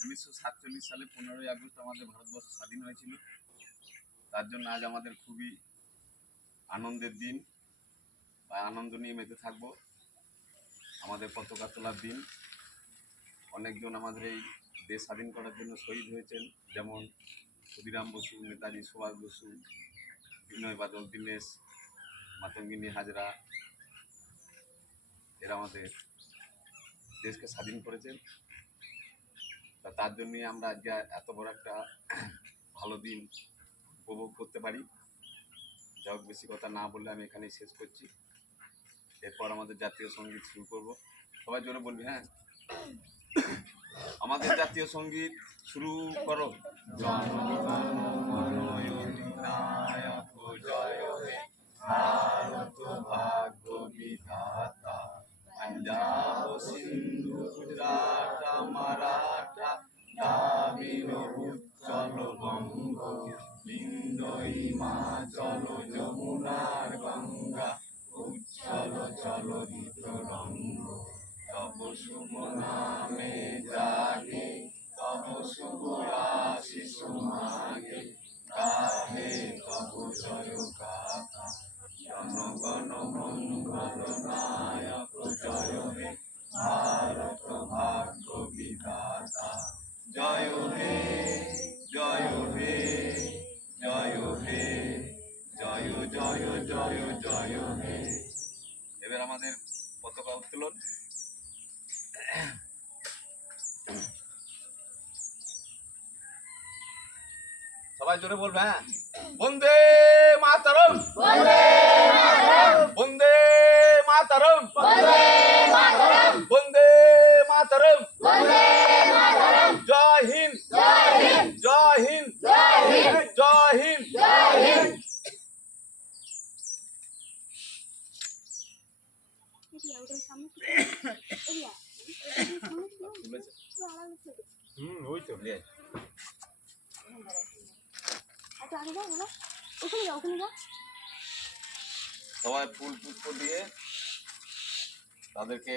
1947 সালে 15ই আগস্ট আমাদের ভারতবর্ষ স্বাধীন হয়েছিল। তার জন্য আজ আমাদের খুবই আনন্দের দিন বা আনন্দ নিয়ে মেতে থাকবো। আমাদের পতাকা তোলার দিন। অনেকজন আমাদের এই দেশ স্বাধীন করার জন্য শহীদ হয়েছেন, যেমন ক্ষুদিরাম বসু, নেতাজি সুভাষ বসু, বিনয় বাদল দীনেশ, মাতঙ্গিনী হাজরা। এরা আমাদের দেশকে স্বাধীন করেছেন। তার জন্যই আমরা আজকে এত বড় একটা ভালো দিন উপভোগ করতে পারি। যাই হোক, বেশি কথা না বললে আমি এখানেই শেষ করছি। এরপর আমাদের জাতীয় সঙ্গীত শুরু করব। সবাই জোরে বলবি, হ্যাঁ? আমাদের জাতীয় সঙ্গীত শুরু করো। জনগণ মন অধিনায়ক জয় হে, ভারত ভাগ্য বিধাতা, পাঞ্জাব সিন্ধু গুজরাট মারাঠা, দ্রাবিড় উচ্চল বঙ্গ, বিন্দ হিমাচল যমুনার গঙ্গা, উচ্চল চলচিত রঙ্গ। তব শুভ নামে জাগে, তব শুভ আশিস মাগে, গাহে তব জয় গাথা। জনগণ মঙ্গল নায়ক জয় হে, ভারত ভাগ্য বিধাতা। জয় হে, জয় হে, জয় হে, জয় জয় জয় জয় হে। এবার আমাদের পতাকা উত্তোলন। সবাই জোরে বলবে, হ্যাঁ? বন্দে মাতরম, বন্দে মাতরম, বন্দে মাতরম, বন্দে মাতরম, বন্দে মাতরম, বন্দে মাতরম। জয় হিন্দ, জয় হিন্দ, জয় হিন্দ, জয় হিন্দ, জয় হিন্দ, জয় হিন্দ। ওই তো সবাই ফুল পুষ্প দিয়ে তাদেরকে